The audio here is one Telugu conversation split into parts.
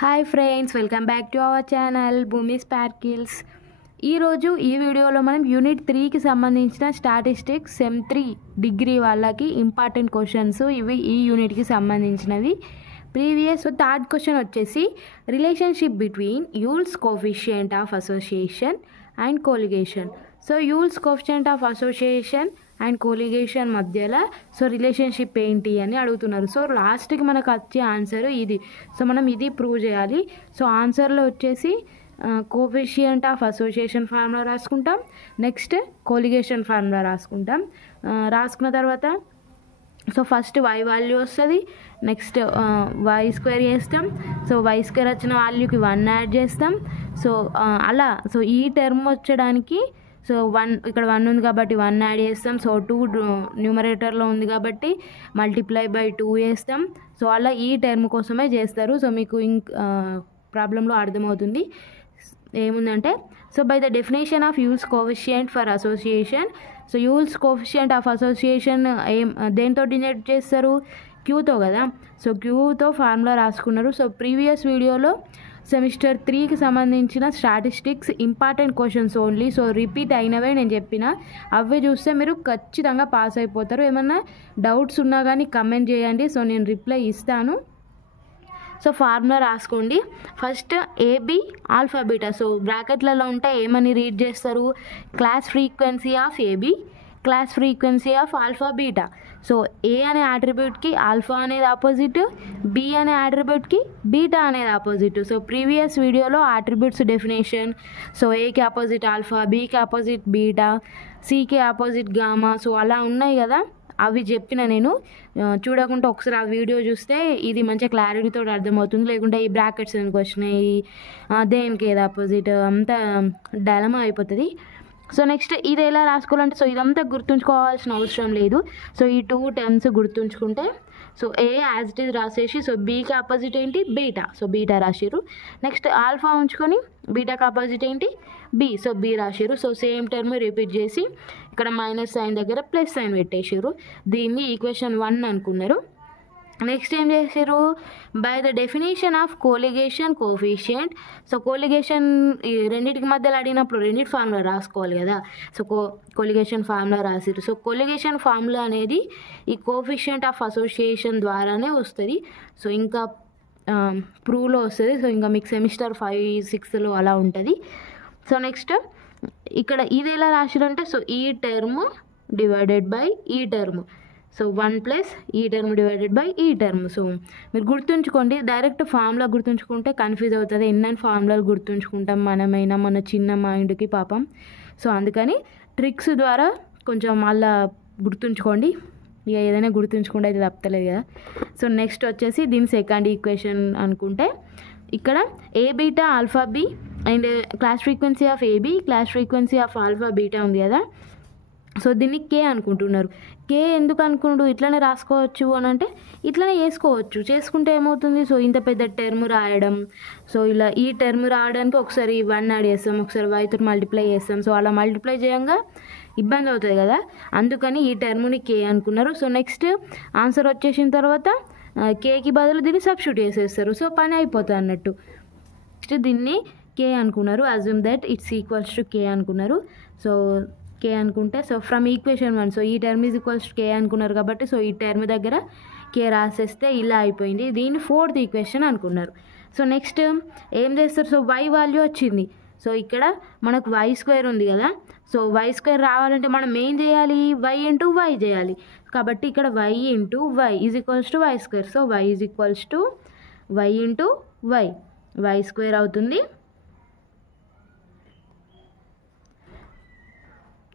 Hi friends, welcome back to our channel Bhoomi sparkles. ఈరోజు ఈ వీడియోలో మనం యూనిట్ 3కి సంబంధించిన స్టాటిస్టిక్స్ సెమ్ 3 డిగ్రీ వాళ్ళకి ఇంపార్టెంట్ క్వశ్చన్స్ ఇవి ఈ యూనిట్కి సంబంధించినవి. ప్రీవియస్ థర్డ్ క్వశ్చన్ వచ్చేసి relationship between Yule's coefficient of association and colligation. So Yule's coefficient of association and colligation మధ్యలో సో రిలేషన్షిప్ ఏంటి అని అడుగుతున్నారు. సో లాస్ట్కి మనకు వచ్చే ఆన్సర్ ఇది. సో మనం ఇది ప్రూవ్ చేయాలి. సో ఆన్సర్లో వచ్చేసి కోఎఫిషియంట్ ఆఫ్ అసోసియేషన్ ఫార్ములా రాసుకుంటాం, నెక్స్ట్ కోలిగేషన్ ఫార్ములా రాసుకుంటాం. రాసుకున్న తర్వాత సో ఫస్ట్ y వాల్యూ వస్తుంది, నెక్స్ట్ y స్క్వేర్ చేస్తాం. సో y స్క్వేర్ వచ్చిన వాల్యూకి 1 యాడ్ చేస్తాం. సో అలా సో ఈ టర్మ్ వచ్చడానికి సో 1 ఇక్కడ 1 ఉంది కాబట్టి 1 యాడ్ చేస్తాం. సో 2 న్యూమరేటర్లో ఉంది కాబట్టి మల్టిప్లై బై 2 చేస్తాం. సో అలా ఈ టర్మ్ కోసమే చేస్తారు. సో మీకు ప్రాబ్లంలో అర్థమవుతుంది ఏముందంటే, so by the definition of Yule's coefficient for association. So Yule's coefficient of association దేంతో డినోట్ చేస్తారు? క్యూతో కదా. సో క్యూతో ఫార్ములా రాసుకున్నారు. సో ప్రీవియస్ వీడియోలో సెమిస్టర్ 3కి సంబంధించిన statistics important questions only. So repeat అయినవే నేను చెప్పిన అవే చూస్తే మీరు ఖచ్చితంగా పాస్ అయిపోతారు. ఏమన్నా డౌట్స్ ఉన్నా కానీ కమెంట్ చేయండి, సో నేను రిప్లై ఇస్తాను. సో ఫార్ములా రాసుకోండి. First AB alpha beta. So బ్రాకెట్లలో ఉంటే ఏమని రీడ్ చేస్తారు? Class frequency of AB, class frequency of alpha beta. So A అనే ఆట్రిబ్యూట్కి ఆల్ఫా అనేది ఆపోజిట్, బి అనే ఆట్రిబ్యూట్కి బీటా అనేది ఆపోజిట్. సో ప్రీవియస్ వీడియోలో ఆట్రిబ్యూట్స్ డెఫినేషన్, సో ఏకి ఆపోజిట్ ఆల్ఫా, బీకి ఆపోజిట్ బీటా, సికి ఆపోజిట్ గామా, సో అలా ఉన్నాయి కదా, అవి చెప్పిన నేను. చూడకుండా ఒకసారి ఆ వీడియో చూస్తే ఇది మంచిగా క్లారిటీతో అర్థమవుతుంది. లేకుంటే ఈ బ్రాకెట్స్ ఎందుకు వచ్చినాయి, దేనికి ఏది ఆపోజిట్, అంతా డైలమా అయిపోతుంది. సో నెక్స్ట్ ఇది ఎలా రాసుకోవాలంటే, సో ఇదంతా గుర్తుంచుకోవాల్సిన అవసరం లేదు. సో ఈ 2 టర్మ్స్ గుర్తుంచుకుంటే so A as it is రాసేసి, సో బీకి ఆపోజిట్ ఏంటి? బీటా. సో బీటా రాసిరు. నెక్స్ట్ ఆల్ఫా ఉంచుకొని బీటాకి ఆపోజిట్ ఏంటి? బి. సో బి రాసిరు. సో సేమ్ టర్మ్ రిపీట్ చేసి ఇక్కడ మైనస్ సైన్ దగ్గర ప్లస్ సైన్ పెట్టేసారు. దీన్ని ఈక్వేషన్ 1 అనుకున్నారు. నెక్స్ట్ ఏం చేసారు? By the definition of colligation coefficient. So colligation రెండింటికి మధ్యలో అడిగినప్పుడు రెండింటి ఫార్ములా రాసుకోవాలి కదా. సో కోలిగేషన్ ఫార్ములా రాసిరు. సో కోలిగేషన్ ఫార్ములా అనేది ఈ కోఎఫిషియంట్ ఆఫ్ అసోసియేషన్ ద్వారానే వస్తుంది. సో ఇంకా ప్రూవ్లో వస్తుంది. సో ఇంకా మీకు సెమిస్టర్ 5, 6లో అలా ఉంటుంది. సో నెక్స్ట్ ఇక్కడ ఇది ఎలా రాసిరంటే, సో ఈ టర్మ్ డివైడెడ్ బై ఈ టర్మ్. సో 1 ప్లస్ ఈ టర్మ్ డివైడెడ్ బై ఈ టర్మ్. సో మీరు గుర్తుంచుకోండి, డైరెక్ట్ ఫార్ములా గుర్తుంచుకుంటే కన్ఫ్యూజ్ అవుతుంది. ఎన్నైనా ఫార్ములాలు గుర్తుంచుకుంటాం మనమైనా, మన చిన్న మైండ్కి పాపం. సో అందుకని ట్రిక్స్ ద్వారా కొంచెం మళ్ళా గుర్తుంచుకోండి. ఇక ఏదైనా గుర్తుంచుకుంటే అయితే తప్పలేదు కదా. సో నెక్స్ట్ వచ్చేసి దీని సెకండ్ ఈక్వేషన్ అనుకుంటే, ఇక్కడ A beta alpha B and class frequency of AB, class frequency of alpha beta ఉంది కదా. సో దీన్ని కే అనుకుంటున్నారు. కే ఎందుకు అనుకుంటూ ఇట్లనే రాసుకోవచ్చు అని అంటే, ఇట్లనే చేసుకోవచ్చు. చేసుకుంటే ఏమవుతుంది? సో ఇంత పెద్ద టర్మ్ రాయడం, సో ఇలా ఈ టర్మ్ రావడానికి ఒకసారి 1 యాడ్ చేస్తాం, ఒకసారి వైతో మల్టిప్లై చేస్తాం. సో అలా మల్టిప్లై చేయంగా ఇబ్బంది అవుతుంది కదా, అందుకని ఈ టర్మ్ని కే అనుకున్నారు. సో నెక్స్ట్ ఆన్సర్ వచ్చేసిన తర్వాత కేకి బదులు దీన్ని సబ్స్టిట్యూట్ చేసేస్తారు. సో పని అయిపోతుంది అన్నట్టు. నెక్స్ట్ దీన్ని కే అనుకున్నారు. Assume that it's equals to K అనుకున్నారు. సో కే అనుకుంటే, సో ఫ్రమ్ ఈక్వేషన్ 1, సో ఈ term is equals to K అనుకున్నారు కాబట్టి సో ఈ టర్మ్ దగ్గర కే రాసేస్తే ఇలా అయిపోయింది. దీన్ని 4th ఈక్వేషన్ అనుకున్నారు. సో నెక్స్ట్ ఏం చేస్తారు? సో y వాల్యూ వచ్చింది. సో ఇక్కడ మనకు y స్క్వేర్ ఉంది కదా. సో y స్క్వేర్ రావాలంటే మనం ఏం చేయాలి? y ఇంటూ y చేయాలి. కాబట్టి ఇక్కడ y into y is equals to y square. So y is equals to y into y square అవుతుంది.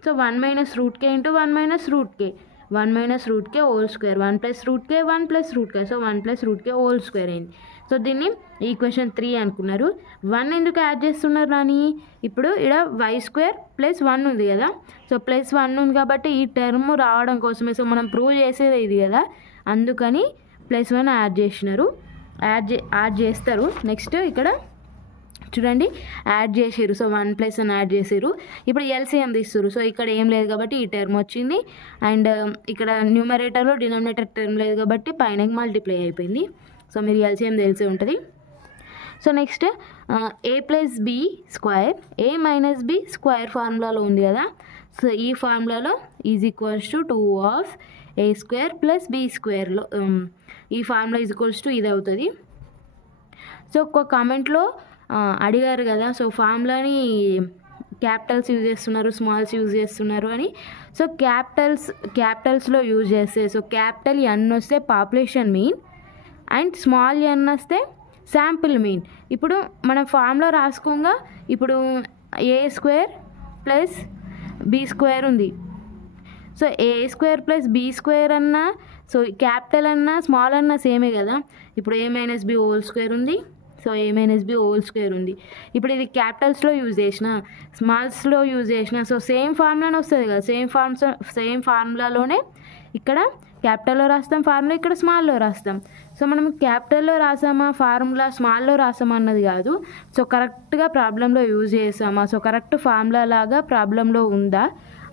So 1 minus root K into 1 minus root కే, 1 minus root K whole square, 1 plus root కే, 1 ప్లస్ రూట్ కే. So 1 plus root K whole square అయింది. సో దీన్ని ఈక్వేషన్ 3 అనుకున్నారు. 1 ఎందుకు యాడ్ చేస్తున్నారు అని, ఇప్పుడు ఇక్కడ y స్క్వేర్ ప్లస్ 1 ఉంది కదా. సో ప్లస్ 1 ఉంది కాబట్టి ఈ టర్మ్ రావడం కోసమే, సో మనం ప్రూవ్ చేసేది ఇది కదా, అందుకని ప్లస్ 1 యాడ్ చేసినారు, యాడ్ చేస్తారు. నెక్స్ట్ ఇక్కడ చూడండి యాడ్ చేసారు. సో 1 ప్లస్ 1 యాడ్ చేసారు. ఇప్పుడు ఎల్సిఎం తీస్తారు. సో ఇక్కడ ఏం లేదు కాబట్టి ఈ టర్మ్ వచ్చింది, అండ్ ఇక్కడ న్యూమరేటర్లో డినామినేటర్ టర్మ్ లేదు కాబట్టి పైన మల్టిప్లై అయిపోయింది. సో మీరు ఎల్సిఎం తెలిసి ఉంటుంది. So next a plus B square a minus B square ఫార్ములాలో ఉంది కదా. సో ఈ ఫార్ములాలో is equals to 2 of a square plus B స్క్వేర్లో ఈ ఫార్ములా ఈజ్ ఈక్వల్స్ టు ఇది అవుతుంది. సో ఒక కామెంట్లో అడిగారు కదా, సో ఫార్ములాని క్యాపిటల్స్ యూజ్ చేస్తున్నారు, స్మాల్స్ యూజ్ చేస్తున్నారు అని. సో క్యాపిటల్స్లో యూజ్ చేస్తే, సో క్యాపిటల్ ఎన్ వస్తే పాపులేషన్ మీన్ అండ్ స్మాల్ ఎన్ వస్తే శాంపిల్ మీన్. ఇప్పుడు మనం ఫార్ములా రాసుకోగా ఇప్పుడు ఏ స్క్వేర్ ప్లస్ బి స్క్వేర్ ఉంది. సో ఏ స్క్వేర్ ప్లస్ బి స్క్వేర్ అన్నా, సో క్యాపిటల్ అన్నా స్మాల్ అన్నా సేమే కదా. ఇప్పుడు ఏ మైనస్ బి హోల్ స్క్వేర్ ఉంది, సో ఏ మైనస్ బి హోల్ స్క్వేర్ ఉంది. ఇప్పుడు ఇది క్యాపిటల్స్లో యూజ్ చేసిన, స్మాల్స్లో యూజ్ చేసిన, సో సేమ్ ఫార్ములానే వస్తుంది కదా. సేమ్ ఫార్ములాలోనే ఇక్కడ క్యాపిటల్లో రాస్తాం ఫార్ములా, ఇక్కడ స్మాల్లో రాస్తాం. సో మనం క్యాపిటల్లో రాసామా ఫార్ములా స్మాల్లో రాసామా అన్నది కాదు, సో కరెక్ట్గా ప్రాబ్లంలో యూజ్ చేసామా, సో కరెక్ట్ ఫార్ములా లాగా ప్రాబ్లంలో ఉందా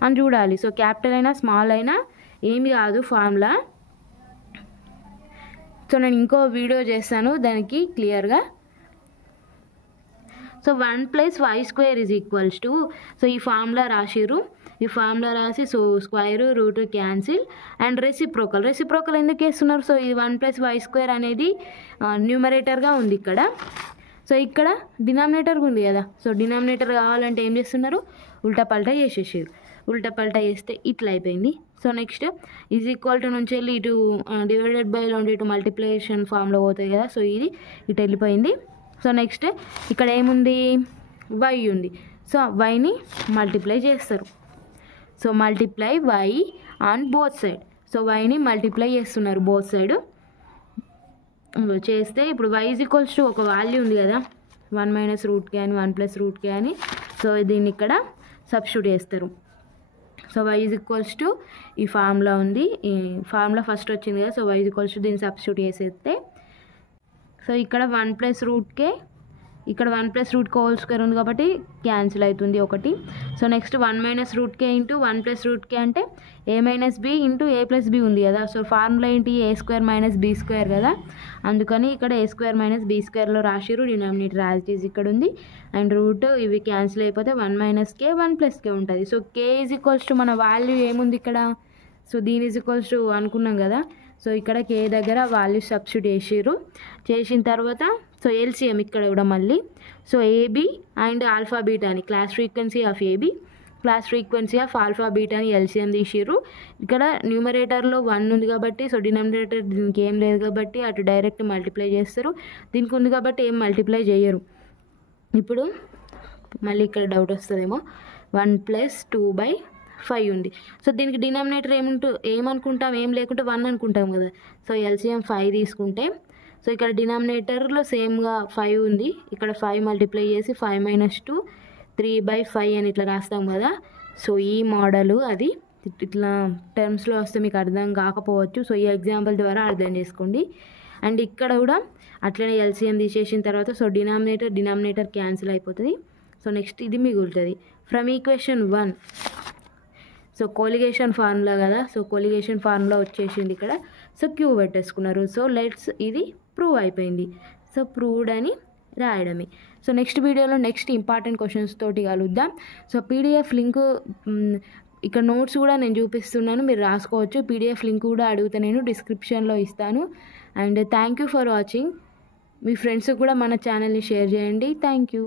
అని చూడాలి. సో క్యాపిటల్ అయినా స్మాల్ అయినా ఏమి కాదు ఫార్ములా. సో నేను ఇంకో వీడియో చేస్తాను దానికి క్లియర్గా. So 1 plus Y square is equals to, so ఈ ఫార్ములా రాసిర్రు, ఈ ఫార్ములా రాసి so square root cancel and reciprocal ఎందుకు వేస్తున్నారు. సో ఇది 1 ప్లస్ వై స్క్వేర్ అనేది న్యూమరేటర్గా ఉంది ఇక్కడ. సో ఇక్కడ డినామినేటర్ ఉంది కదా, సో డినామినేటర్ కావాలంటే ఏం చేస్తున్నారు, ఉల్టా పల్టా చేసేసారు. ఉల్టా పల్టా చేస్తే ఇట్లా అయిపోయింది. So next is equal to నుంచి వెళ్ళి ఇటు డివైడెడ్ బై లో ఇటు మల్టిప్లికేషన్ ఫామ్లో పోతాయి కదా, సో ఇది ఇటు వెళ్ళిపోయింది. సో నెక్స్ట్ ఇక్కడ ఏముంది, వై ఉంది. సో వైని మల్టిప్లై చేస్తారు. So multiply Y on both side. So వైని మల్టిప్లై చేస్తున్నారు బోత్ సైడ్ చేస్తే ఇప్పుడు వై ఈజ్ ఈక్వల్స్ టు ఒక వాల్యూ ఉంది కదా, 1 మైనస్ రూట్ కే అని 1 ప్లస్ రూట్ కే అని. సో దీన్ని ఇక్కడ సబ్స్టిట్యూట్ చేస్తారు. So Y is equals to ఈ ఫార్ములా ఉంది, ఈ ఫార్ములా ఫస్ట్ వచ్చింది కదా, so Y is equals to దీన్ని సబ్స్టిట్యూట్ చేసేస్తే సో ఇక్కడ 1 ప్లస్ రూట్ కే, ఇక్కడ 1 plus root K whole square ఉంది కాబట్టి క్యాన్సిల్ అవుతుంది ఒకటి. So next 1 minus root K into 1 plus root K అంటే A minus B into A plus B ఉంది కదా. సో ఫార్ములా ఏంటి, A square minus B square కదా, అందుకని ఇక్కడ ఏ స్క్వేర్ మైనస్ బి స్క్వేర్లో రాసిరు. డినామినేటర్ యాజ్ ఇట్ ఈజ్ ఇక్కడ ఉంది అండ్ రూట్ ఇవి క్యాన్సిల్ అయిపోతే 1 మైనస్ కే 1 ప్లస్ కే ఉంటుంది. So K is equals to మన వాల్యూ ఏముంది ఇక్కడ, సో దీని ఈజ్ ఈక్వల్స్ టు అనుకున్నాం కదా. సో ఇక్కడ కే దగ్గర వాల్యూ సబ్స్టిట్యూట్ చేసిరు. చేసిన తర్వాత సో ఎల్సిఎం ఇక్కడ కూడా మళ్ళీ so AB and alpha beta అని class frequency of AB class frequency of alpha beta అని ఎల్సిఎం తీసిరు. ఇక్కడ న్యూమరేటర్లో 1 ఉంది కాబట్టి సో డినామినేటర్ దీనికి ఏం లేదు కాబట్టి అటు డైరెక్ట్ మల్టిప్లై చేస్తారు, దీనికి ఉంది కాబట్టి ఏం మల్టిప్లై చేయరు. ఇప్పుడు మళ్ళీ ఇక్కడ డౌట్ వస్తుందేమో, 1 ప్లస్ 2/5 ఉంది. సో దీనికి డినామినేటర్ ఏమనుకుంటాం, ఏం లేకుంటే 1 అనుకుంటాం కదా. సో ఎల్సిఎం 5 తీసుకుంటే సో ఇక్కడ డినామినేటర్లో సేమ్గా 5 ఉంది, ఇక్కడ 5 మల్టిప్లై చేసి 5 మైనస్ 2 3/5 అని ఇట్లా రాస్తాం కదా. సో ఈ మోడలు అది ఇట్లా టర్మ్స్లో వస్తే మీకు అర్థం కాకపోవచ్చు, సో ఈ ఎగ్జాంపుల్ ద్వారా అర్థం చేసుకోండి. అండ్ ఇక్కడ కూడా అట్లనే ఎల్సిఎం తీసేసిన తర్వాత సో డినామినేటర్ క్యాన్సిల్ అయిపోతుంది. సో నెక్స్ట్ ఇది మిగులుతుంది. From equation 1 so colligation formula కదా, సో కోలిగేషన్ ఫార్ములా వచ్చేసింది ఇక్కడ. సో క్యూ పెట్టేసుకున్నారు. సో లెట్స్ ఇది ప్రూవ్ అయిపోయింది. సో ప్రూవ్డ్ అని రాయడమే. సో నెక్స్ట్ వీడియోలో నెక్స్ట్ ఇంపార్టెంట్ క్వశ్చన్స్ తోటి కలుద్దాం. సో పీడిఎఫ్ లింక్ ఇక్కడ నోట్స్ కూడా నేను చూపిస్తున్నాను, మీరు రాసుకోవచ్చు. పీడిఎఫ్ లింక్ కూడా అడిగితే నేను డిస్క్రిప్షన్లో ఇస్తాను. And thank you for watching. మీ ఫ్రెండ్స్కి కూడా మన ఛానల్ని షేర్ చేయండి. Thank you.